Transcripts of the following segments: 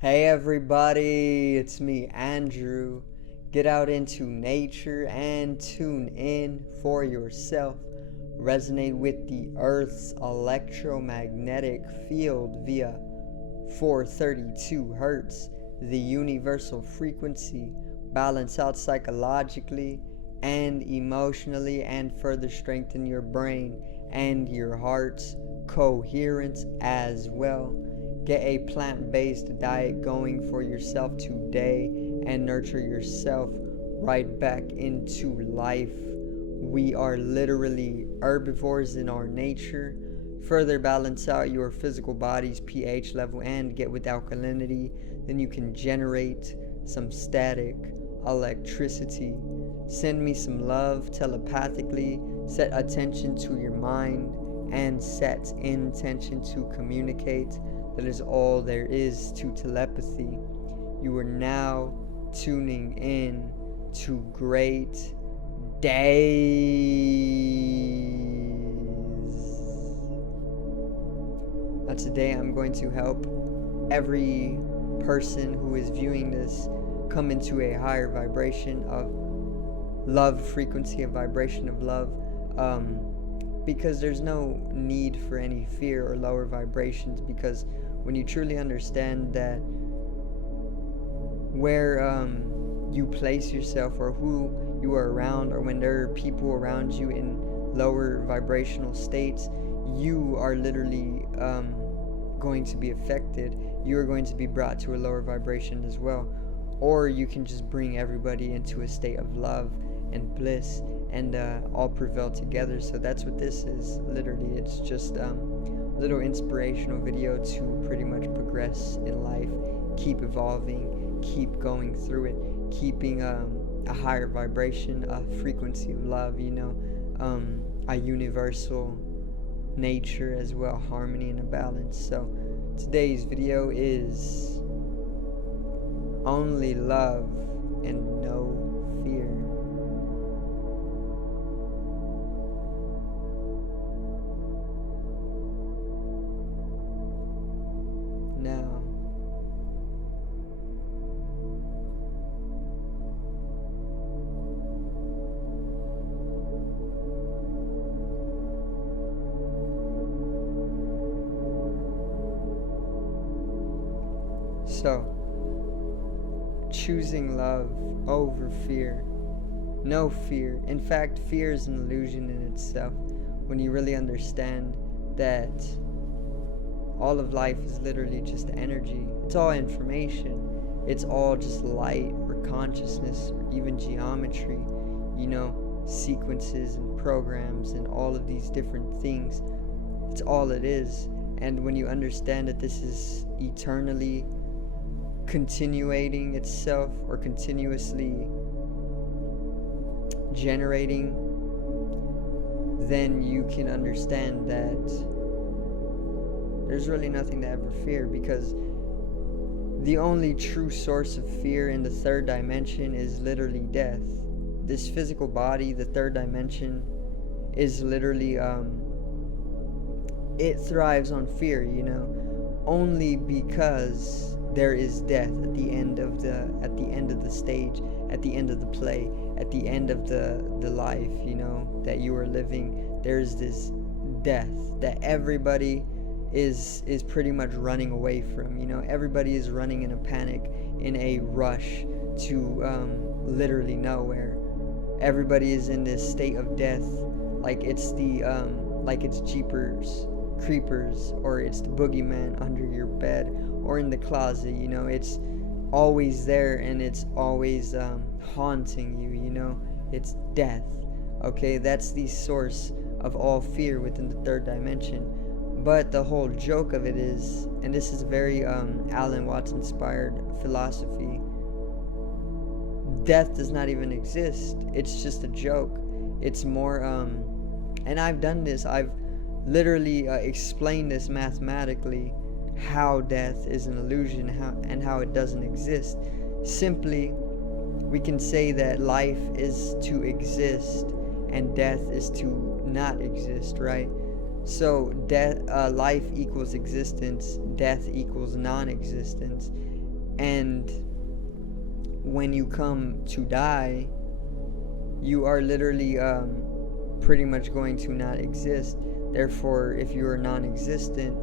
Hey everybody, it's me, Andrew. Get out into nature and tune in for yourself. Resonate with the Earth's electromagnetic field via 432 hertz, the universal frequency. Balance out psychologically and emotionally, and further strengthen your brain and your heart's coherence as well. Get a plant based diet going for yourself today and nurture yourself right back into life. We are literally herbivores in our nature. Further balance out your physical body's pH level and get with alkalinity. Then you can generate some static electricity. Send me some love telepathically. Set attention to your mind and set intention to communicate. That is all there is to telepathy. You are now tuning in to great days. Today I'm going to help every person who is viewing this come into a higher vibration of love, frequency of vibration of love, because there's no need for any fear or lower vibrations, because when you truly understand that where you place yourself or who you are around, or when there are people around you in lower vibrational states, you are literally going to be affected. You are going to be brought to a lower vibration as well. Or you can just bring everybody into a state of love and bliss and all prevail together. So that's what this is. Literally, it's just a little inspirational video to pretty much progress in life, keep evolving, keep going through it, keeping a higher vibration, a frequency of love, a universal nature as well, harmony and a balance. So today's video is only love and no fear. Now, so choosing love over fear. No fear. In fact, fear is an illusion in itself. When you really understand that all of life is literally just energy. It's all information. It's all just light or consciousness or even geometry, sequences and programs and all of these different things. It's all it is. And when you understand that this is eternally continuating itself or continuously generating, then you can understand that there's really nothing to ever fear, because the only true source of fear in the third dimension is literally death. This physical body, the third dimension, is literally it thrives on fear, only because there is death at the end of the stage, at the end of the play, at the end of the life, that you are living. There's this death that everybody is pretty much running away from. Everybody is running in a panic, in a rush to literally nowhere. Everybody is in this state of death, like it's Jeepers Creepers, or it's the boogeyman under your bed or in the closet. It's always there, and it's always haunting you. It's death. Okay, that's the source of all fear within the third dimension. But the whole joke of it is, and this is very Alan Watts inspired philosophy, death does not even exist. It's just a joke. It's more and I've done this, I've literally explained this mathematically, how death is an illusion, how it doesn't exist. Simply, we can say that life is to exist and death is to not exist, right? So life equals existence, death equals non-existence, And when you come to die, you are literally pretty much going to not exist. Therefore, if you are non-existent,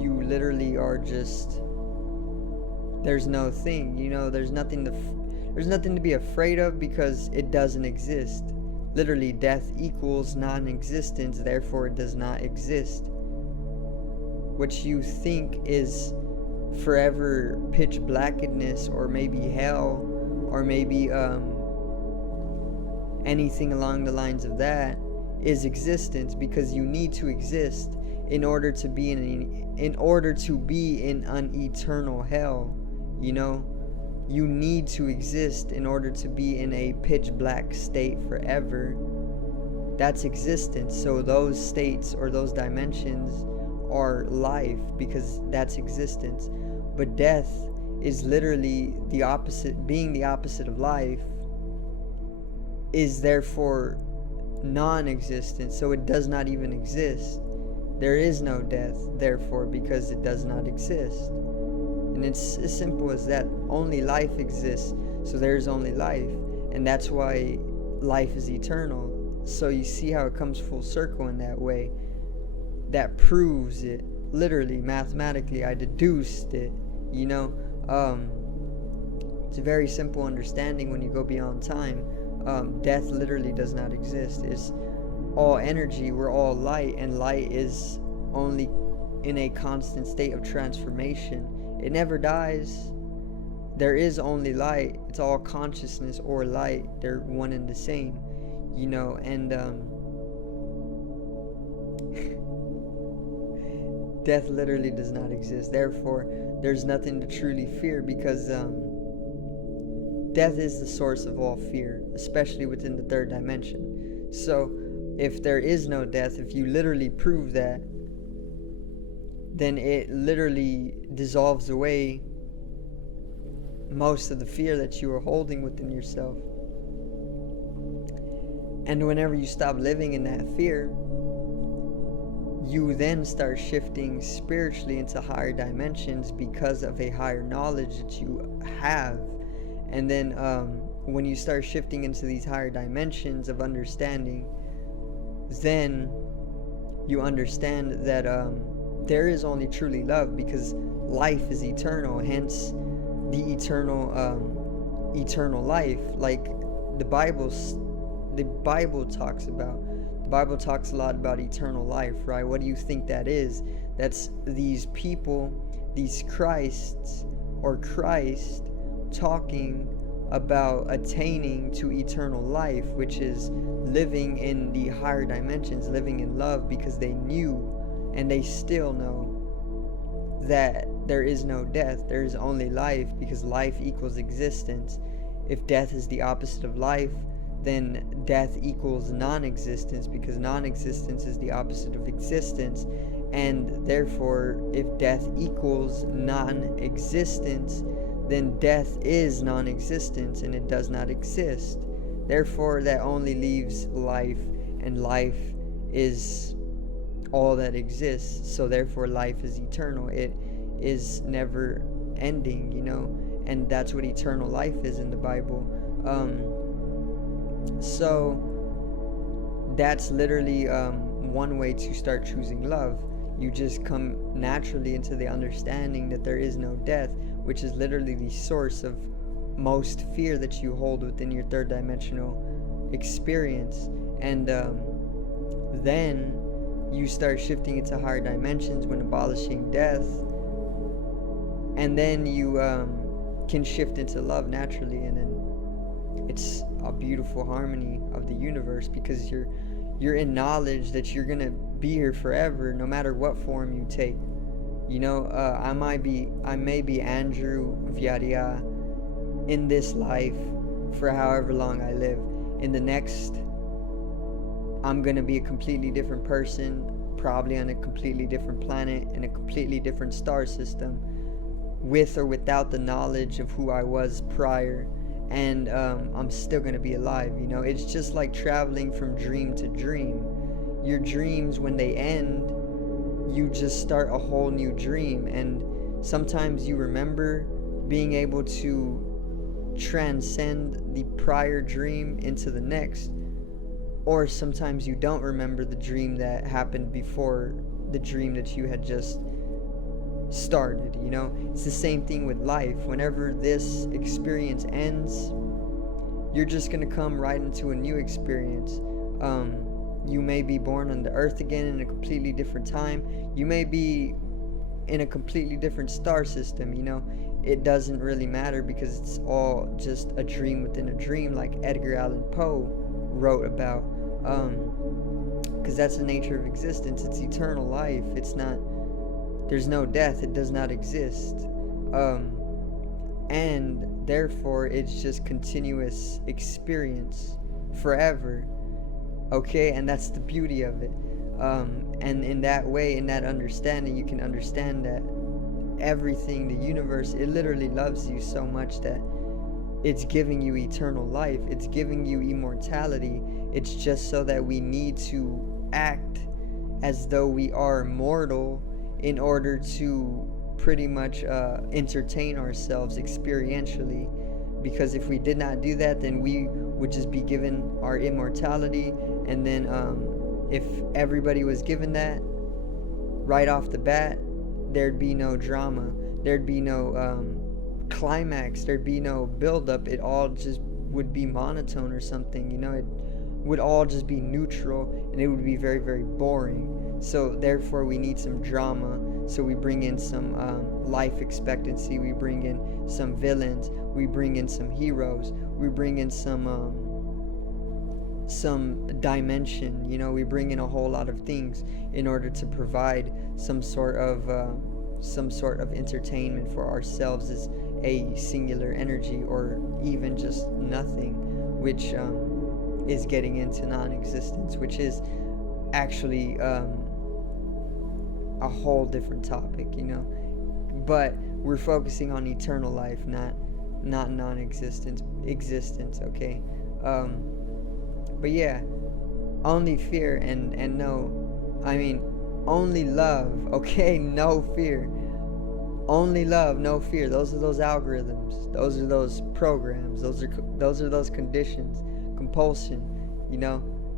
you literally are just, there's no thing, there's nothing to be afraid of, because it doesn't exist. Literally, death equals non-existence, therefore it does not exist. What you think is forever pitch blackness, or maybe hell, or maybe anything along the lines of that, is existence, because you need to exist in order to be in an eternal hell. You need to exist in order to be in a pitch black state forever. That's existence. So those states or those dimensions are life, because that's existence. But death is literally the opposite. Being the opposite of life is therefore non-existent, so it does not even exist. There is no death, therefore, because it does not exist. And it's as simple as that. Only life exists, so there's only life, and that's why life is eternal. So you see how it comes full circle in that way. That proves it. Literally, mathematically, I deduced it. It's a very simple understanding when you go beyond time. Death literally does not exist. It's all energy. We're all light, and light is only in a constant state of transformation. It never dies. There is only light. It's all consciousness or light. They're one and the same, and death literally does not exist. Therefore, there's nothing to truly fear, because death is the source of all fear, especially within the third dimension. So if there is no death, if you literally prove that, then it literally dissolves away most of the fear that you are holding within yourself. And whenever you stop living in that fear, you then start shifting spiritually into higher dimensions because of a higher knowledge that you have. And then when you start shifting into these higher dimensions of understanding, then you understand that there is only truly love, because life is eternal, hence the eternal life, like the Bible talks about. The Bible talks a lot about eternal life, right? What do you think that is? That's these people, these Christs or Christ, talking about attaining to eternal life, which is living in the higher dimensions, living in love, because they knew, and they still know, that there is no death, there is only life, because life equals existence. If death is the opposite of life, then death equals non-existence, because non-existence is the opposite of existence. And therefore, if death equals non-existence, then death is non-existence, and it does not exist. Therefore, that only leaves life, and life is all that exists. So therefore, life is eternal. It is never ending, and that's what eternal life is in the Bible. So that's literally one way to start choosing love. You just come naturally into the understanding that there is no death, which is literally the source of most fear that you hold within your third dimensional experience. And then you start shifting into higher dimensions when abolishing death, and then you can shift into love naturally, and then it's a beautiful harmony of the universe, because you're in knowledge that you're gonna be here forever, no matter what form you take. I may be Andrew Viaria in this life for however long I live. In the next, I'm gonna be a completely different person, probably on a completely different planet, in a completely different star system, with or without the knowledge of who I was prior. And I'm still gonna be alive. It's just like traveling from dream to dream. Your dreams, when they end, you just start a whole new dream. And Sometimes you remember being able to transcend the prior dream into the next, or sometimes you don't remember the dream that happened before the dream that you had just started. It's the same thing with life. Whenever this experience ends, you're just going to come right into a new experience. You may be born on the earth again in a completely different time. You may be in a completely different star system. It doesn't really matter, because it's all just a dream within a dream, like Edgar Allan Poe wrote about. Because that's the nature of existence. It's eternal life. There's no death. It does not exist. And therefore it's just continuous experience forever. Okay, and that's the beauty of it. And in that way, in that understanding, you can understand that everything, the universe, it literally loves you so much that it's giving you eternal life. It's giving you immortality. It's just so that we need to act as though we are mortal in order to pretty much entertain ourselves experientially. Because if we did not do that, then we would just be given our immortality. And then if everybody was given that right off the bat, there'd be no drama. There'd be no climax. There'd be no build-up. It all just would be monotone or something. It would all just be neutral, and it would be very, very boring. So therefore we need some drama. So we bring in some life expectancy. We bring in some villains. We bring in some heroes. We bring in some dimension. We bring in a whole lot of things in order to provide some sort of entertainment for ourselves as a singular energy, or even just nothing, which is getting into non-existence, which is actually a whole different topic, but we're focusing on eternal life, not non-existence, okay. But yeah, only fear and only love, okay. No fear, only love, no fear. Those are those algorithms, those are those programs, those are those conditions, compulsion,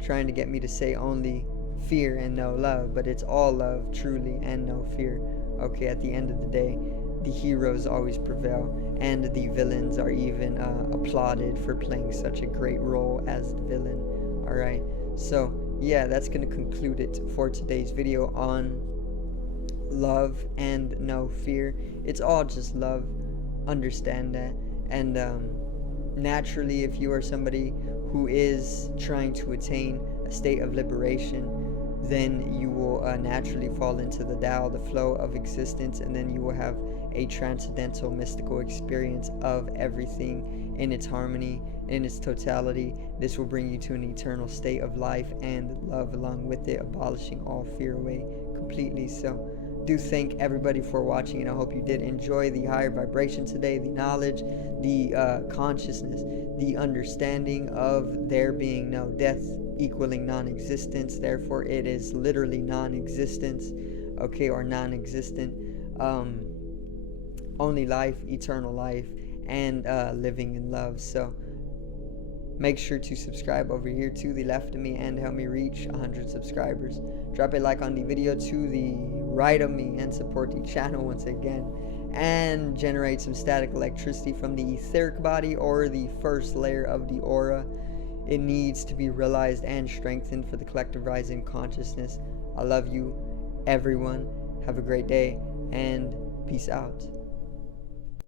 trying to get me to say only fear and no love, but it's all love, truly, and no fear. Okay, at the end of the day, the heroes always prevail, and the villains are even applauded for playing such a great role as the villain. Alright, so yeah, that's going to conclude it for today's video on love and no fear. It's all just love, understand that. And naturally, if you are somebody who is trying to attain a state of liberation, then you will naturally fall into the Tao, the flow of existence, and then you will have a transcendental mystical experience of everything in its harmony, in its totality. This will bring you to an eternal state of life and love along with it, abolishing all fear away completely. So do thank everybody for watching, and I hope you did enjoy the higher vibration today, the knowledge, the consciousness, the understanding of there being no death equaling non-existence. Therefore it is literally non-existence, okay, or non-existent. Only life, eternal life, and living in love. So make sure to subscribe over here to the left of me and help me reach 100 subscribers. Drop a like on the video to the right of me and support the channel once again, and generate some static electricity from the etheric body, or the first layer of the aura. It needs to be realized and strengthened for the collective rising consciousness. I love you, everyone. Have a great day, and peace out.